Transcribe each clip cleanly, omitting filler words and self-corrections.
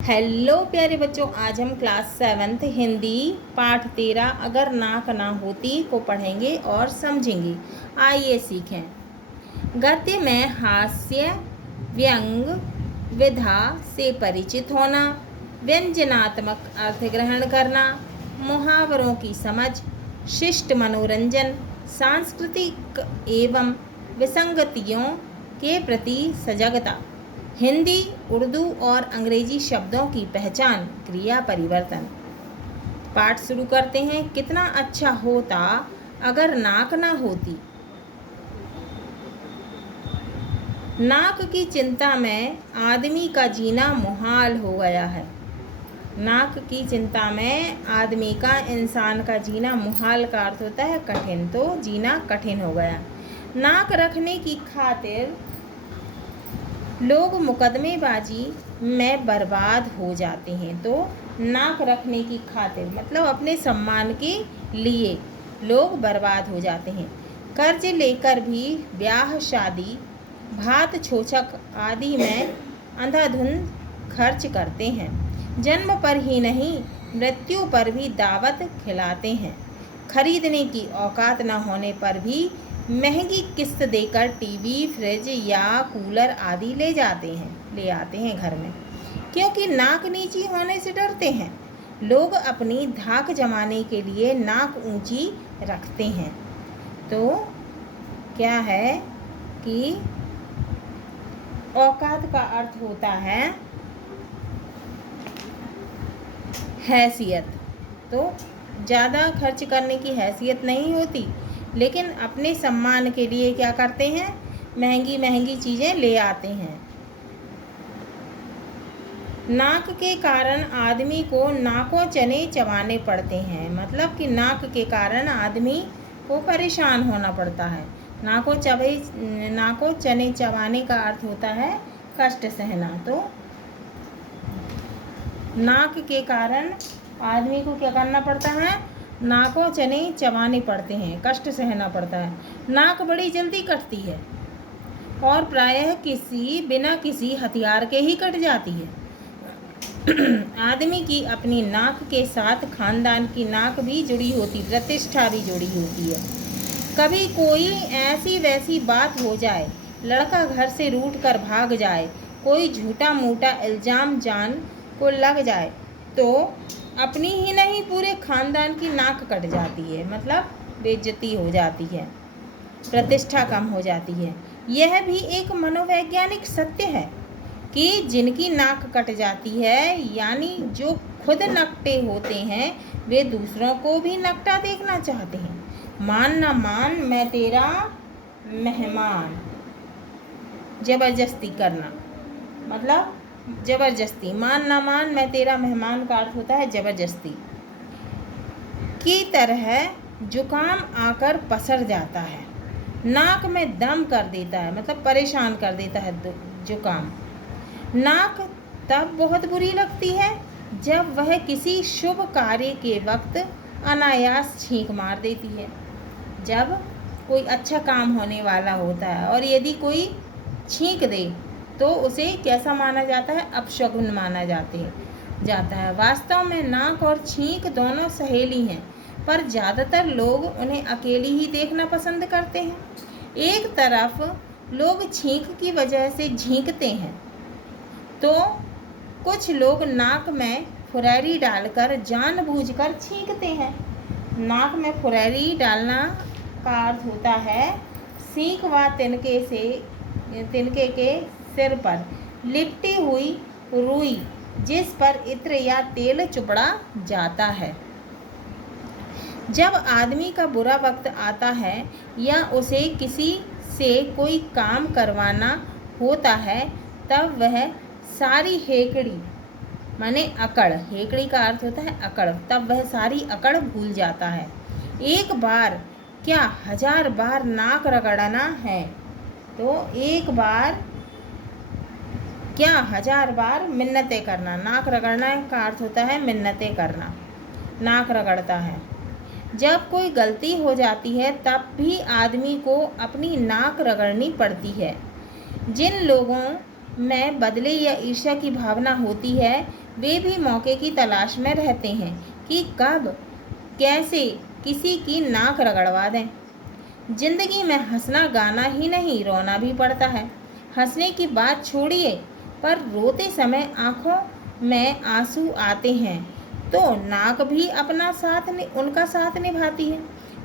Hello प्यारे बच्चों, आज हम क्लास 7th हिंदी पाठ 13 अगर नाक ना होती को पढ़ेंगे और समझेंगे। आइए सीखें। गद्य में हास्य, व्यंग, विधा से परिचित होना, व्यंजनात्मक अर्थ ग्रहण करना, मुहावरों की समझ, शिष्ट मनोरंजन, सांस्कृतिक एवं विसंगतियों के प्रति सजगता, हिंदी, उर्दू और अंग्रेजी शब्दों की पहचान, क्रिया परिवर्तन। पाठ शुरू करते हैं। कितना अच्छा होता अगर नाक ना होती। नाक की चिंता में आदमी का जीना मुहाल हो गया है। नाक की चिंता में आदमी का, इंसान का जीना मुहाल का अर्थ होता है कठिन, तो जीना कठिन हो गया। नाक रखने की खातिर लोग मुकदमेबाजी में बर्बाद हो जाते हैं। तो नाक रखने की खातिर मतलब अपने सम्मान के लिए लोग बर्बाद हो जाते हैं। कर्ज लेकर भी ब्याह शादी, भात छोछक आदि में अंधाधुंध खर्च करते हैं। जन्म पर ही नहीं, मृत्यु पर भी दावत खिलाते हैं। खरीदने की औकात न होने पर भी महंगी किस्त देकर टीवी, फ्रिज या कूलर आदि ले आते हैं घर में, क्योंकि नाक नीची होने से डरते हैं। लोग अपनी धाक जमाने के लिए नाक ऊंची रखते हैं। तो क्या है कि औकात का अर्थ होता है हैसियत। तो ज़्यादा खर्च करने की हैसियत नहीं होती, लेकिन अपने सम्मान के लिए क्या करते हैं, महंगी महंगी चीज़ें ले आते हैं। नाक के कारण आदमी को नाकों चने चबाने पड़ते हैं। मतलब कि नाक के कारण आदमी को परेशान होना पड़ता है। नाकों चने चबाने का अर्थ होता है कष्ट सहना। तो नाक के कारण आदमी को क्या करना पड़ता है, नाकों चने चबाने पड़ते हैं, कष्ट सहना पड़ता है। नाक बड़ी जल्दी कटती है और प्रायः बिना किसी हथियार के ही कट जाती है। आदमी की अपनी नाक के साथ खानदान की नाक भी जुड़ी होती, प्रतिष्ठा भी जुड़ी होती है। कभी कोई ऐसी वैसी बात हो जाए, लड़का घर से रूठ कर भाग जाए, कोई झूठा मूठा इल्जाम जान को लग जाए, तो अपनी ही नहीं पूरे खानदान की नाक कट जाती है। मतलब बेइज्जती हो जाती है, प्रतिष्ठा कम हो जाती है। यह भी एक मनोवैज्ञानिक सत्य है कि जिनकी नाक कट जाती है, यानी जो खुद नकटे होते हैं, वे दूसरों को भी नकटा देखना चाहते हैं। मान ना मान मैं तेरा मेहमान, जबरदस्ती करना, मतलब जबरदस्ती। मान ना मान मैं तेरा मेहमान का अर्थ होता है जबरदस्ती की तरह जुकाम आकर पसर जाता है, नाक में दम कर देता है, मतलब परेशान कर देता है जुकाम। नाक तब बहुत बुरी लगती है जब वह किसी शुभ कार्य के वक्त अनायास छींक मार देती है। जब कोई अच्छा काम होने वाला होता है और यदि कोई छींक दे तो उसे कैसा माना जाता है, अपशगुन माना जाता है। वास्तव में नाक और छींक दोनों सहेली हैं, पर ज़्यादातर लोग उन्हें अकेली ही देखना पसंद करते हैं। एक तरफ लोग छींक की वजह से झींकते हैं, तो कुछ लोग नाक में फुरैरी डालकर जानबूझकर छींकते हैं। नाक में फुरैरी डालना का अर्थ होता है सींग व तिनके के सिर पर लिपटी हुई रुई, जिस पर इत्र या तेल चुपड़ा जाता है। जब आदमी का बुरा वक्त आता है या उसे किसी से कोई काम करवाना होता है, तब वह सारी हेकड़ी माने अकड़, हेकड़ी का अर्थ होता है अकड़, तब वह सारी अकड़ भूल जाता है। एक बार क्या 1000 बार नाक रगड़ना है, तो एक बार क्या 1000 बार मिन्नतें करना। नाक रगड़ना का अर्थ होता है मिन्नतें करना, नाक रगड़ता है। जब कोई गलती हो जाती है तब भी आदमी को अपनी नाक रगड़नी पड़ती है। जिन लोगों में बदले या ईर्ष्या की भावना होती है, वे भी मौके की तलाश में रहते हैं कि कब कैसे किसी की नाक रगड़वा दें। जिंदगी में हंसना गाना ही नहीं, रोना भी पड़ता है। हंसने की बात छोड़िए, पर रोते समय आंखों में आंसू आते हैं तो नाक भी उनका साथ निभाती है।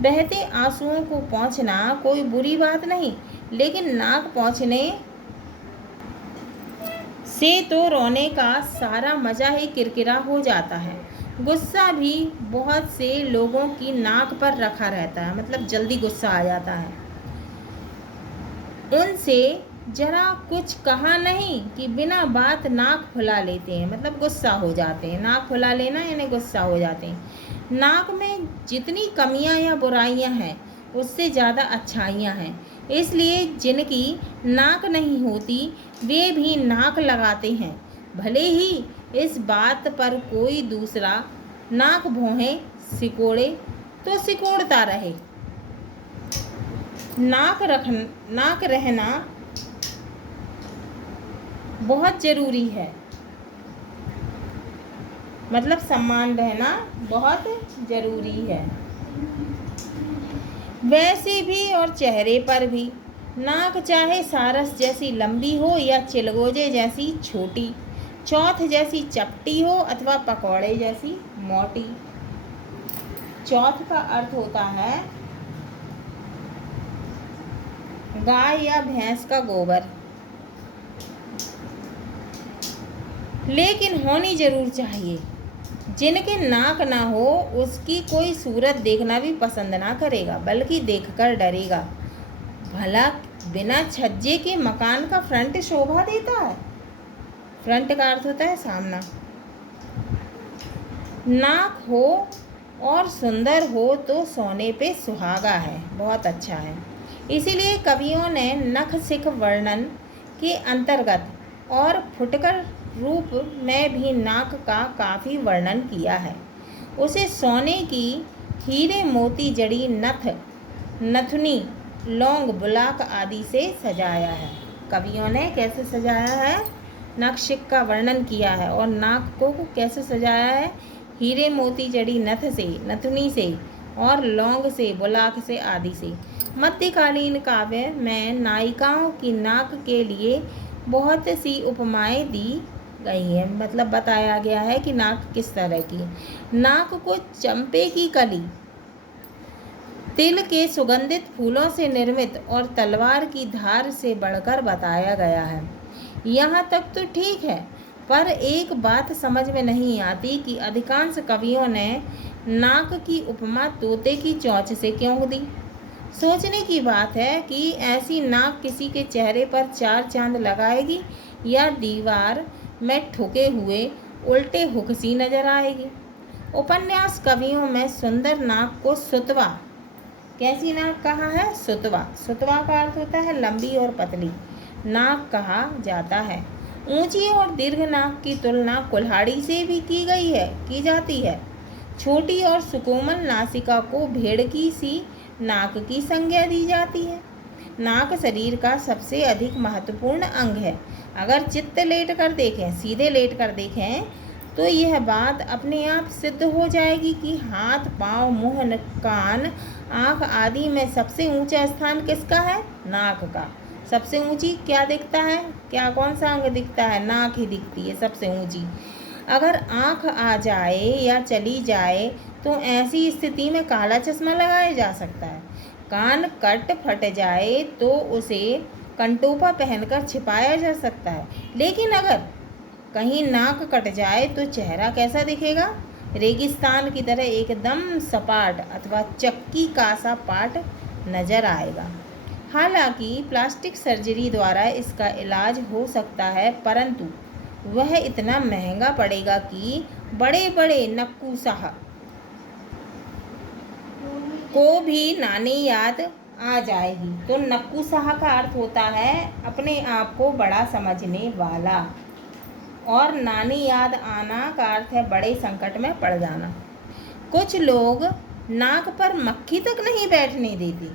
बहते आंसुओं को पोंछना कोई बुरी बात नहीं, लेकिन नाक पोंछने से तो रोने का सारा मज़ा ही किरकिरा हो जाता है। गुस्सा भी बहुत से लोगों की नाक पर रखा रहता है, मतलब जल्दी गुस्सा आ जाता है। उनसे जरा कुछ कहा नहीं कि बिना बात नाक फुला लेते हैं, मतलब गुस्सा हो जाते हैं। नाक फुला लेना यानी गुस्सा हो जाते हैं। नाक में जितनी कमियां या बुराइयां हैं, उससे ज़्यादा अच्छाइयां हैं। इसलिए जिनकी नाक नहीं होती वे भी नाक लगाते हैं, भले ही इस बात पर कोई दूसरा नाक भौंहे सिकोड़े तो सिकोड़ता रहे। नाक रहना बहुत ज़रूरी है, मतलब सम्मान रहना बहुत ज़रूरी है। वैसे भी और चेहरे पर भी, नाक चाहे सारस जैसी लंबी हो या चिलगोजे जैसी छोटी, चौथ जैसी चपटी हो अथवा पकौड़े जैसी मोटी। चौथ का अर्थ होता है गाय या भैंस का गोबर, लेकिन होनी जरूर चाहिए। जिनके नाक ना हो उसकी कोई सूरत देखना भी पसंद ना करेगा, बल्कि देखकर डरेगा। भला बिना छज्जे के मकान का फ्रंट शोभा देता है। फ्रंट का अर्थ होता है सामना। नाक हो और सुंदर हो तो सोने पे सुहागा है, बहुत अच्छा है। इसीलिए कवियों ने नख सिख वर्णन के अंतर्गत और फुटकर रूप में भी नाक का काफ़ी वर्णन किया है। उसे सोने की हीरे मोती जड़ी नथ, नथुनी, लौंग, बुलाक आदि से सजाया है। कवियों ने कैसे सजाया है? नख सिख का वर्णन किया है और नाक को कैसे सजाया है? हीरे मोती जड़ी नथ से, नथुनी से और लौंग से, बुलाक से आदि से। मध्यकालीन काव्य में नायिकाओं की नाक के लिए बहुत सी उपमाएं दी गई है, मतलब बताया गया है कि नाक किस तरह की। नाक को चंपे की कली, तिल के सुगंधित फूलों से निर्मित और तलवार की धार से बढ़कर बताया गया है। यहाँ तक तो ठीक है, पर एक बात समझ में नहीं आती कि अधिकांश कवियों ने नाक की उपमा तोते की चोंच से क्यों दी। सोचने की बात है कि ऐसी नाक किसी के चेहरे पर चार चांद लगाएगी या दीवार में ठुके हुए उल्टे हुक सी नजर आएगी। उपन्यास कवियों में सुंदर नाक को सुतवा, कैसी नाक कहा है? सुतवा। सुतवा का अर्थ होता है लंबी और पतली नाक कहा जाता है। ऊंची और दीर्घ नाक की तुलना कुल्हाड़ी से भी की जाती है। छोटी और सुकोमल नासिका को भेड़ की सी नाक की संज्ञा दी जाती है। नाक शरीर का सबसे अधिक महत्वपूर्ण अंग है। अगर सीधे लेट कर देखें तो यह बात अपने आप सिद्ध हो जाएगी कि हाथ, पाँव, मुंह, कान, आँख आदि में सबसे ऊंचा स्थान किसका है? नाक का। सबसे ऊंची क्या दिखता है? कौन सा अंग दिखता है? नाक ही दिखती है सबसे ऊंची। अगर आँख आ जाए या चली जाए तो ऐसी स्थिति में काला चश्मा लगाया जा सकता है। कान कट फट जाए तो उसे कंटोपा पहनकर छिपाया जा सकता है। लेकिन अगर कहीं नाक कट जाए तो चेहरा कैसा दिखेगा? रेगिस्तान की तरह एकदम सपाट अथवा चक्की का सा पाट नजर आएगा। हालांकि प्लास्टिक सर्जरी द्वारा इसका इलाज हो सकता है, परंतु वह इतना महंगा पड़ेगा कि बड़े बड़े नक्कू साहब को भी नानी याद आ जाएगी। तो नक्कू साह का अर्थ होता है अपने आप को बड़ा समझने वाला, और नानी याद आना का अर्थ है बड़े संकट में पड़ जाना। कुछ लोग नाक पर मक्खी तक नहीं बैठने देते।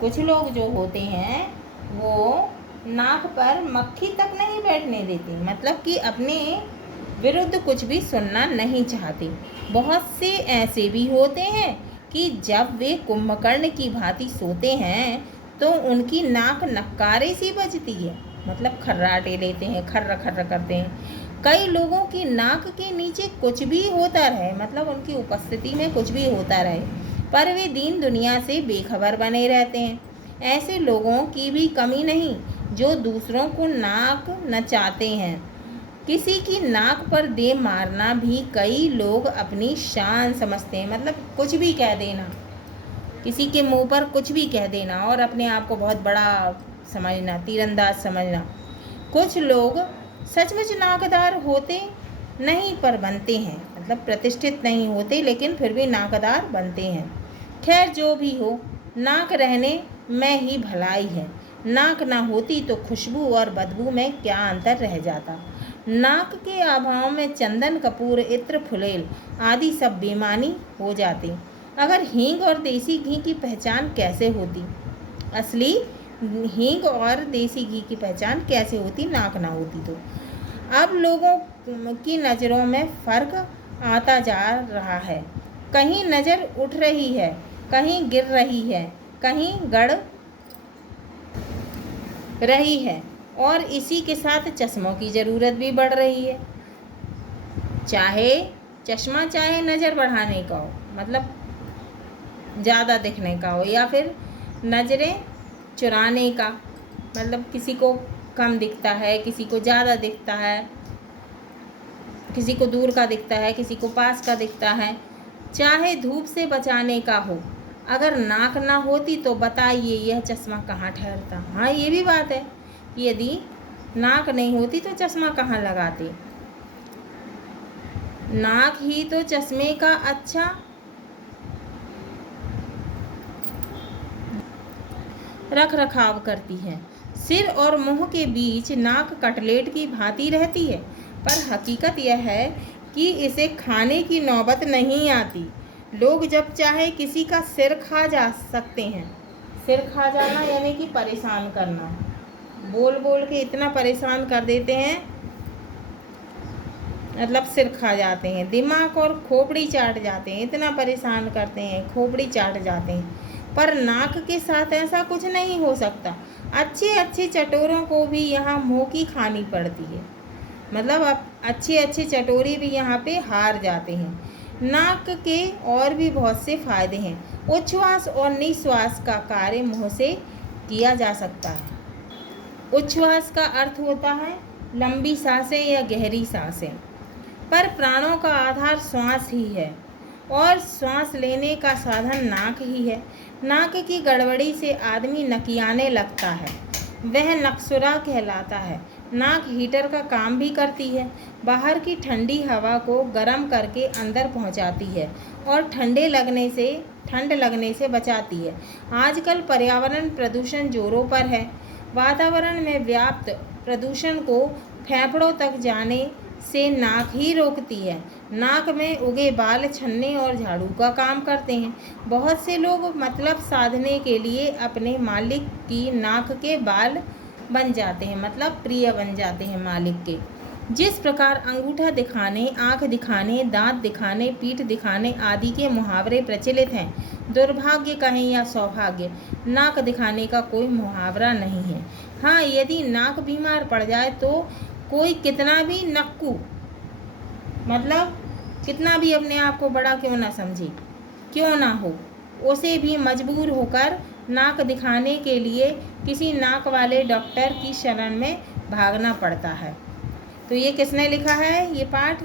कुछ लोग जो होते हैं वो नाक पर मक्खी तक नहीं बैठने देते, मतलब कि अपने विरुद्ध कुछ भी सुनना नहीं चाहते। बहुत से ऐसे भी होते हैं कि जब वे कुंभकर्ण की भांति सोते हैं तो उनकी नाक नक्कारे सी बजती है, मतलब खर्राटे लेते हैं, खर्र खर्र करते हैं। कई लोगों की नाक के नीचे कुछ भी होता रहे, मतलब उनकी उपस्थिति में कुछ भी होता रहे, पर वे दीन दुनिया से बेखबर बने रहते हैं। ऐसे लोगों की भी कमी नहीं जो दूसरों को नाक नचाते हैं। किसी की नाक पर दे मारना भी कई लोग अपनी शान समझते हैं, मतलब कुछ भी कह देना, किसी के मुंह पर कुछ भी कह देना और अपने आप को बहुत बड़ा समझना, तीरंदाज समझना। कुछ लोग सचमुच नाकदार होते नहीं पर बनते हैं, मतलब प्रतिष्ठित नहीं होते लेकिन फिर भी नाकदार बनते हैं। खैर जो भी हो, नाक रहने में ही भलाई है। नाक ना होती तो खुशबू और बदबू में क्या अंतर रह जाता। नाक के अभाव में चंदन, कपूर, इत्र, फुलेल आदि सब बेमानी हो जाते। अगर हींग और देसी घी की पहचान कैसे होती? असली हींग और देसी घी की पहचान कैसे होती नाक ना होती तो? अब लोगों की नज़रों में फ़र्क आता जा रहा है। कहीं नज़र उठ रही है, कहीं गिर रही है, कहीं गड़ रही है, और इसी के साथ चश्मों की ज़रूरत भी बढ़ रही है। चाहे चश्मा चाहे नज़र बढ़ाने का हो, मतलब ज़्यादा दिखने का हो, या फिर नज़रें चुराने का, मतलब किसी को कम दिखता है, किसी को ज़्यादा दिखता है, किसी को दूर का दिखता है, किसी को पास का दिखता है। चाहे धूप से बचाने का हो, अगर नाक ना होती तो बताइए यह चश्मा कहाँ ठहरता। हाँ, ये भी बात है कि यदि नाक नहीं होती तो चश्मा कहाँ लगाते। नाक ही तो चश्मे का अच्छा रख रखाव करती है। सिर और मुंह के बीच नाक कटलेट की भांति रहती है, पर हकीकत यह है कि इसे खाने की नौबत नहीं आती। लोग जब चाहे किसी का सिर खा जा सकते हैं। सिर खा जाना यानी कि परेशान करना, बोल बोल के इतना परेशान कर देते हैं, मतलब सिर खा जाते हैं। दिमाग और खोपड़ी चाट जाते हैं, इतना परेशान करते हैं, खोपड़ी चाट जाते हैं। पर नाक के साथ ऐसा कुछ नहीं हो सकता। अच्छे अच्छे चटोरों को भी यहाँ मुँह की खानी पड़ती है, मतलब अब अच्छे अच्छे चटोरे भी यहाँ पे हार जाते हैं। नाक के और भी बहुत से फायदे हैं। उच्छ्वास और निश्वास का कार्य मुँह से किया जा सकता है। उच्छ्वास का अर्थ होता है लंबी सांसें या गहरी सांसें, पर प्राणों का आधार श्वास ही है और श्वास लेने का साधन नाक ही है। नाक की गड़बड़ी से आदमी नकियाने लगता है, वह नक्सुरा कहलाता है। नाक हीटर का काम भी करती है, बाहर की ठंडी हवा को गर्म करके अंदर पहुंचाती है और ठंड लगने से बचाती है। आजकल पर्यावरण प्रदूषण जोरों पर है। वातावरण में व्याप्त प्रदूषण को फेफड़ों तक जाने से नाक ही रोकती है। नाक में उगे बाल छन्ने और झाड़ू का काम करते हैं। बहुत से लोग मतलब साधने के लिए अपने मालिक की नाक के बाल बन जाते हैं, मतलब प्रिय बन जाते हैं मालिक के। जिस प्रकार अंगूठा दिखाने, आँख दिखाने, दांत दिखाने, पीठ दिखाने आदि के मुहावरे प्रचलित हैं, दुर्भाग्य कहें या सौभाग्य, नाक दिखाने का कोई मुहावरा नहीं है। हाँ, यदि नाक बीमार पड़ जाए तो कोई कितना भी नक्कू, मतलब कितना भी अपने आप को बड़ा क्यों ना समझे, क्यों ना हो, उसे भी मजबूर होकर नाक दिखाने के लिए किसी नाक वाले डॉक्टर की शरण में भागना पड़ता है। तो ये किसने लिखा है? ये पाठ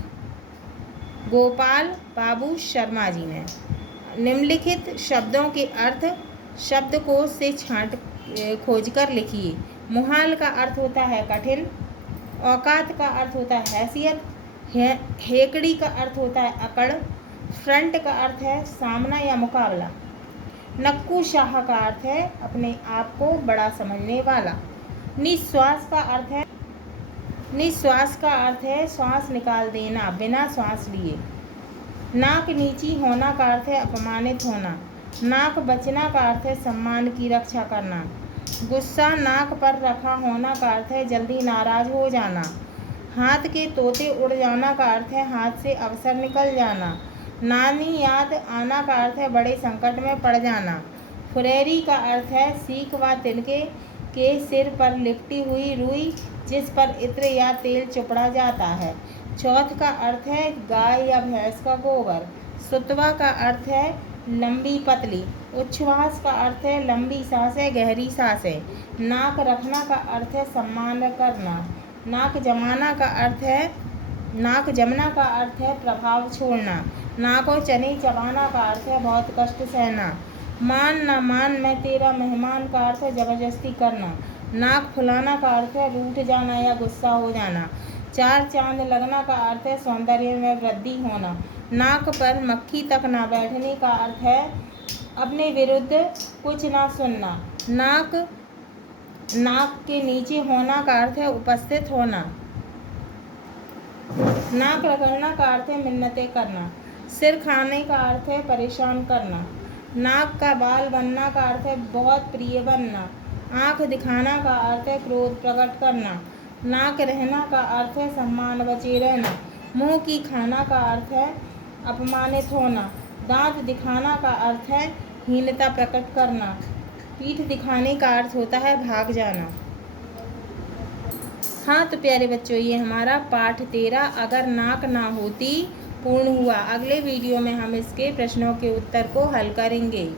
गोपाल बाबू शर्मा जी ने। निम्नलिखित शब्दों के अर्थ शब्दकोश से खोजकर लिखिए। मुहाल का अर्थ होता है कठिन, औकात का अर्थ होता है हैसियत, हेकड़ी का अर्थ होता है अकड़, फ्रंट का अर्थ है सामना या मुकाबला, नक्कू शाह का अर्थ है अपने आप को बड़ा समझने वाला, निश्वास का अर्थ है श्वास निकाल देना बिना श्वास लिए, नाक नीची होना का अर्थ है अपमानित होना, नाक बचना का अर्थ है सम्मान की रक्षा करना, गुस्सा नाक पर रखा होना का अर्थ है जल्दी नाराज हो जाना, हाथ के तोते उड़ जाना का अर्थ है हाथ से अवसर निकल जाना। नानी याद आना का अर्थ है बड़े संकट में पड़ जाना। फुरेरी का अर्थ है सीख व तिनके के सिर पर लिपटी हुई रुई जिस पर इत्र या तेल चुपड़ा जाता है। चौथ का अर्थ है गाय या भैंस का गोबर। सुतवा का अर्थ है लंबी पतली। उच्छ्वास का अर्थ है लंबी सांसें गहरी सांसें। नाक रखना का अर्थ है सम्मान करना। नाक जमना का अर्थ है प्रभाव छोड़ना। नाकों चने चबाना का अर्थ है बहुत कष्ट सहना। मान न मान मैं तेरा मेहमान का अर्थ है जबरदस्ती करना। नाक फुलाना का अर्थ है रूठ जाना या गुस्सा हो जाना। चार चांद लगना का अर्थ है सौंदर्य में वृद्धि होना। नाक पर मक्खी तक ना बैठने का अर्थ है अपने विरुद्ध कुछ ना सुनना। नाक के नीचे होना का अर्थ है उपस्थित होना। नाक रगड़ना का अर्थ है मिन्नतें करना। सिर खाने का अर्थ है परेशान करना। नाक का बाल बनना का अर्थ है बहुत प्रिय बनना। आँख दिखाना का अर्थ है क्रोध प्रकट करना। नाक रहना का अर्थ है सम्मान बचे रहना। मुँह की खाना का अर्थ है अपमानित होना। दांत दिखाना का अर्थ है हीनता प्रकट करना। पीठ दिखाने का अर्थ होता है भाग जाना। हाँ तो प्यारे बच्चों, ये हमारा पाठ 13 अगर नाक ना होती पूर्ण हुआ। अगले वीडियो में हम इसके प्रश्नों के उत्तर को हल करेंगे।